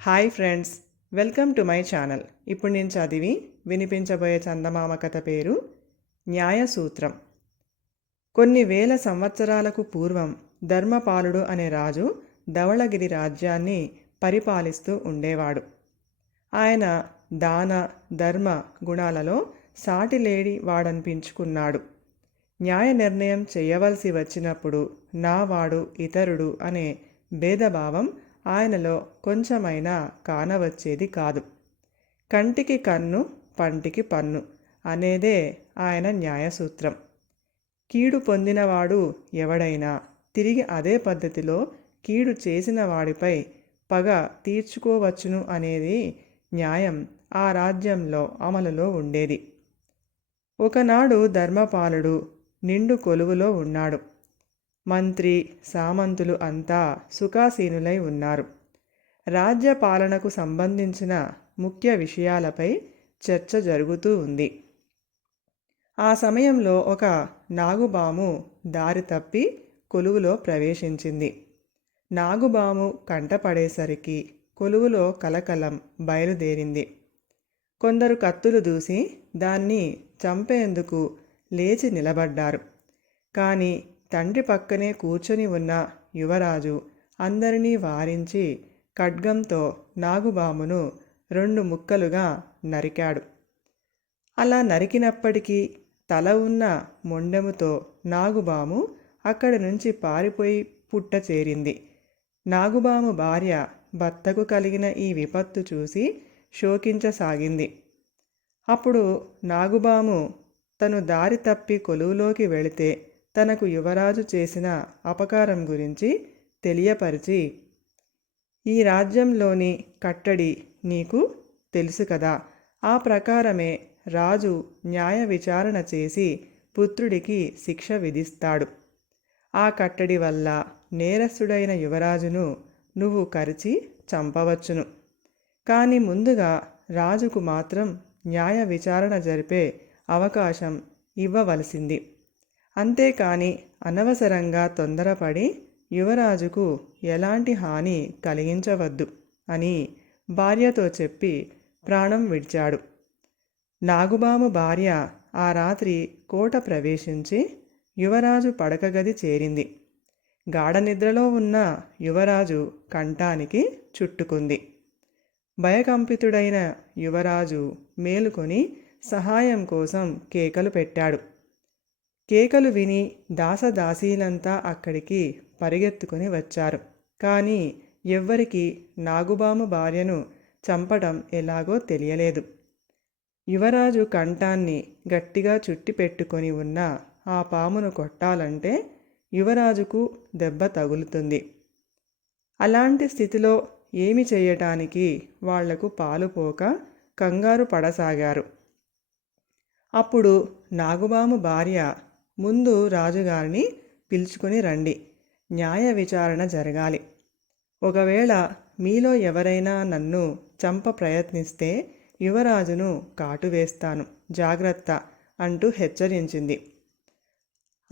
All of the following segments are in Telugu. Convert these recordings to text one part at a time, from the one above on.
Hi friends welcome to my channel. ఇప్పుడు నేను చదివి వినిపించబోయే చందమామ కథ పేరు న్యాయసూత్రం. కొన్ని వేల సంవత్సరాలకు పూర్వం ధర్మపాలుడు అనే రాజు ధవళగిరి రాజ్యాన్ని పరిపాలిస్తూ ఉండేవాడు. ఆయన దాన ధర్మ గుణాలలో సాటిలేడి వాడనిపించుకున్నాడు. న్యాయ నిర్ణయం చేయవలసి వచ్చినప్పుడు నావాడు ఇతరుడు అనే భేదభావం ఆయనలో కొంచెమైనా కానవచ్చేది కాదు. కంటికి కన్ను పంటికి పన్ను అనేదే ఆయన న్యాయసూత్రం. కీడు పొందినవాడు ఎవడైనా తిరిగి అదే పద్ధతిలో కీడు చేసిన వాడిపై పగ తీర్చుకోవచ్చును అనేది న్యాయం ఆ రాజ్యంలో అమలులో ఉండేది. ఒకనాడు ధర్మపాలుడు నిండు కొలువులో ఉన్నాడు. మంత్రి సామంతులు అంతా సుఖాసీనులై ఉన్నారు. రాజ్య పాలనకు సంబంధించిన ముఖ్య విషయాలపై చర్చ జరుగుతూ ఉంది. ఆ సమయంలో ఒక నాగుబాము దారి తప్పి కొలువులో ప్రవేశించింది. నాగుబాము కంటపడేసరికి కొలువులో కలకలం బయలుదేరింది. కొందరు కత్తులు దూసి దాన్ని చంపేందుకు లేచి నిలబడ్డారు. కానీ తండ్రి పక్కనే కూర్చొని ఉన్న యువరాజు అందరినీ వారించి ఖడ్గంతో నాగుబామును రెండు ముక్కలుగా నరికాడు. అలా నరికినప్పటికీ తల ఉన్న మొండెముతో నాగుబాము అక్కడి నుంచి పారిపోయి పుట్ట చేరింది. నాగుబాము భార్య భర్తకు కలిగిన ఈ విపత్తు చూసి శోకించసాగింది. అప్పుడు నాగుబాము తను దారి తప్పి కొలువులోకి వెళితే తనకు యువరాజు చేసిన అపకారం గురించి తెలియపరిచి ఈ రాజ్యంలోని కట్టడి నీకు తెలుసు కదా. ఆ ప్రకారమే రాజు న్యాయ విచారణ చేసి పుత్రుడికి శిక్ష విధిస్తాడు. ఆ కట్టడి వల్ల నేరస్తుడైన యువరాజును నువ్వు కరిచి చంపవచ్చును. కానీ ముందుగా రాజుకు మాత్రం న్యాయ విచారణ జరిపే అవకాశం ఇవ్వవలసింది. అంతేకాని అనవసరంగా తొందరపడి యువరాజుకు ఎలాంటి హాని కలిగించవద్దు అని భార్యతో చెప్పి ప్రాణం విడిచాడు. నాగుబాము భార్య ఆ రాత్రి కోట ప్రవేశించి యువరాజు పడకగది చేరింది. గాఢనిద్రలో ఉన్న యువరాజు కంఠానికి చుట్టుకుంది. భయకంపితుడైన యువరాజు మేలుకొని సహాయం కోసం కేకలు పెట్టాడు. కేకలు విని దాసదాసీలంతా అక్కడికి పరిగెత్తుకుని వచ్చారు. కానీ ఎవ్వరికి నాగుబాము భార్యను చంపడం ఎలాగో తెలియలేదు. యువరాజు కంఠాన్ని గట్టిగా చుట్టి పెట్టుకొని ఉన్న ఆ పామును కొట్టాలంటే యువరాజుకు దెబ్బ తగులుతుంది. అలాంటి స్థితిలో ఏమి చేయటానికి వాళ్ళకు పాలుపోక కంగారు పడసాగారు. అప్పుడు నాగుబాము భార్య ముందు రాజుగారిని పిలుచుకొని రండి. న్యాయ విచారణ జరగాలి. ఒకవేళ మీలో ఎవరైనా నన్ను చంప ప్రయత్నిస్తే యువరాజును కాటు వేస్తాను జాగ్రత్త అంటూ హెచ్చరించింది.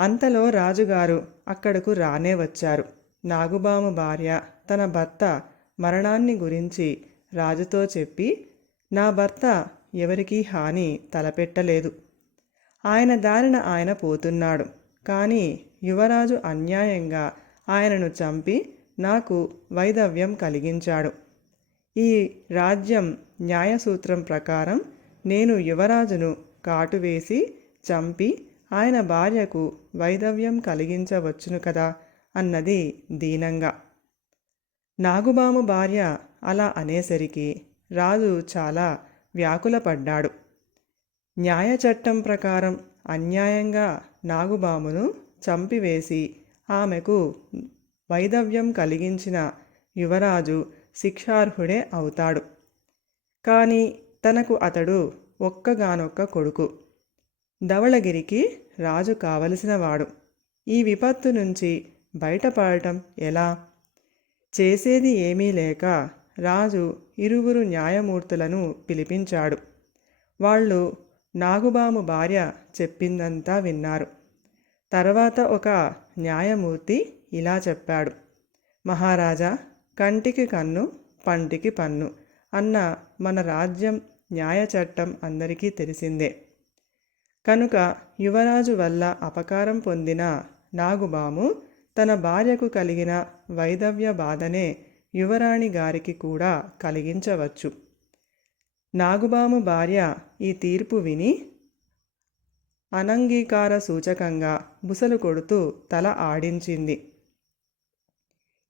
అంతలో రాజుగారు అక్కడకు రానే వచ్చారు. నాగుబాము భార్య తన భర్త మరణాన్ని గురించి రాజుతో చెప్పి నా భర్త ఎవరికీ హాని తలపెట్టలేదు. ఆయన దారిన ఆయన పోతున్నాడు. కానీ యువరాజు అన్యాయంగా ఆయనను చంపి నాకు వైదవ్యం కలిగించాడు. ఈ రాజ్యం న్యాయసూత్రం ప్రకారం నేను యువరాజును కాటువేసి చంపి ఆయన భార్యకు వైదవ్యం కలిగించవచ్చును కదా అన్నది దీనంగా. నాగుబాము భార్య అలా అనేసరికి రాజు చాలా వ్యాకులపడ్డాడు. న్యాయ చట్టం ప్రకారం అన్యాయంగా నాగుబామును చంపివేసి ఆమెకు వైదవ్యం కలిగించిన యువరాజు శిక్షార్హుడే అవుతాడు. కానీ తనకు అతడు ఒక్కగానొక్క కొడుకు. ధవళగిరికి రాజు కావలసినవాడు. ఈ విపత్తు నుంచి బయటపడటం ఎలా? చేసేది ఏమీ లేక రాజు ఇరువురు న్యాయమూర్తులను పిలిపించాడు. వాళ్ళు నాగుబాము భార్య చెప్పిందంతా విన్నారు. తర్వాత ఒక న్యాయమూర్తి ఇలా చెప్పాడు. మహారాజా కంటికి కన్ను పంటికి పన్ను అన్న మన రాజ్యం న్యాయ చట్టం అందరికీ తెలిసిందే. కనుక యువరాజు వల్ల అపకారం పొందిన నాగుబాము తన భార్యకు కలిగిన వైదవ్య బాధనే యువరాణి గారికి కూడా కలిగించవచ్చు. నాగుబాము భార్య ఈ తీర్పు విని అనంగీకార సూచకంగా బుసలు కొడుతూ తల ఆడించింది.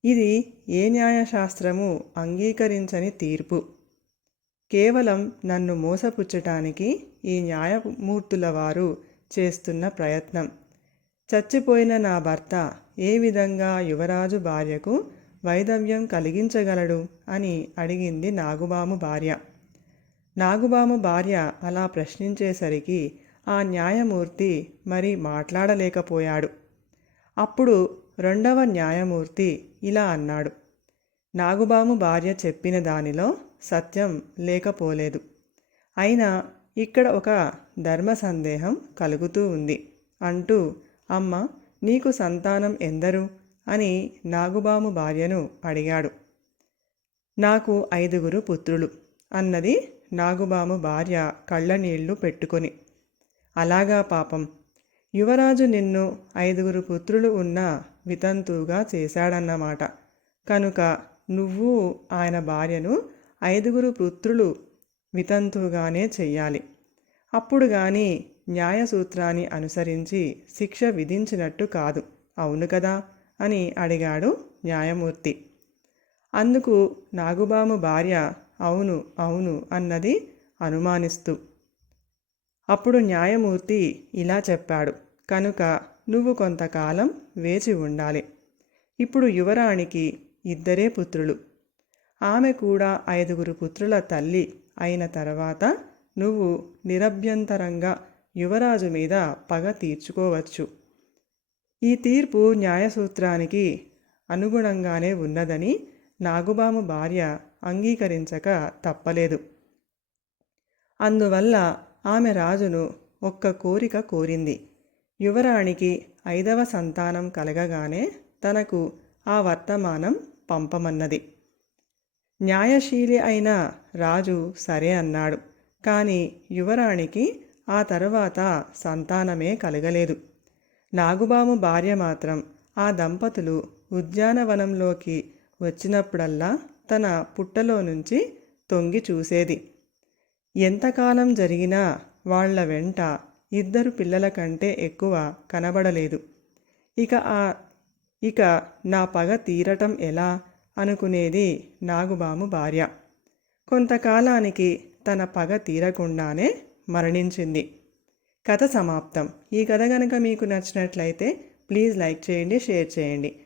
ఇది ఏ న్యాయశాస్త్రము అంగీకరించని తీర్పు. కేవలం నన్ను మోసపుచ్చటానికి ఈ న్యాయమూర్తుల వారు చేస్తున్న ప్రయత్నం. చచ్చిపోయిన నా భర్త ఏ విధంగా యువరాజు భార్యకు వైధవ్యం కలిగించగలడు అని అడిగింది నాగుబాము భార్య. నాగుబాము భార్య అలా ప్రశ్నించేసరికి ఆ న్యాయమూర్తి మరి మాట్లాడలేకపోయాడు. అప్పుడు రెండవ న్యాయమూర్తి ఇలా అన్నాడు. నాగుబాము భార్య చెప్పిన దానిలో సత్యం లేకపోలేదు. అయినా ఇక్కడ ఒక ధర్మ సందేహం కలుగుతూ ఉంది. అంటూ అమ్మ నీకు సంతానం ఎందరు? అని నాగుబాము భార్యను అడిగాడు. నాకు ఐదుగురు పుత్రులు. అన్నది నాగుబాము భార్య కళ్ళనీళ్ళు పెట్టుకొని. అలాగా పాపం. యువరాజు నిన్ను ఐదుగురు పుత్రులు ఉన్న వితంతువుగా చేశాడన్నమాట. కనుక నువ్వు ఆయన భార్యను ఐదుగురు పుత్రులు వితంతువుగానే చెయ్యాలి. అప్పుడు కానీ న్యాయసూత్రాన్ని అనుసరించి శిక్ష విధించినట్టు కాదు. అవును కదా? అని అడిగాడు న్యాయమూర్తి. అందుకు నాగుబాము భార్య అవును అవును అన్నది అనుమానిస్తూ. అప్పుడు న్యాయమూర్తి ఇలా చెప్పాడు కనుక నువ్వు కొంతకాలం వేచి ఉండాలి. ఇప్పుడు యువరాణికి ఇద్దరే పుత్రులు. ఆమె కూడా ఐదుగురు పుత్రుల తల్లి అయిన తర్వాత నువ్వు నిరభ్యంతరంగా యువరాజు మీద పగ తీర్చుకోవచ్చు. ఈ తీర్పు న్యాయసూత్రానికి అనుగుణంగానే ఉన్నదని నాగుబాము భార్య అంగీకరించక తప్పలేదు. అందువల్ల ఆమె రాజును ఒక్క కోరిక కోరింది. యువరాణికి ఐదవ సంతానం కలగగానే తనకు ఆ వర్తమానం పంపమన్నది. న్యాయశీలి అయిన రాజు సరే అన్నాడు. కానీ యువరాణికి ఆ తరువాత సంతానమే కలగలేదు. నాగుబాము భార్య మాత్రం ఆ దంపతులు ఉద్యానవనంలోకి వచ్చినప్పుడల్లా తన పుట్టలో నుంచి తొంగి చూసేది. ఎంతకాలం జరిగినా వాళ్ళ వెంట ఇద్దరు పిల్లల కంటే ఎక్కువ కనబడలేదు. ఇక ఆ ఇక నా పగ తీరటం ఎలా? అనుకునేది నాగుబాము భార్య. కొంతకాలానికి తన పగ తీరకుండానే మరణించింది. కథ సమాప్తం. ఈ కథ కనుక మీకు నచ్చినట్లయితే ప్లీజ్ లైక్ చేయండి షేర్ చేయండి.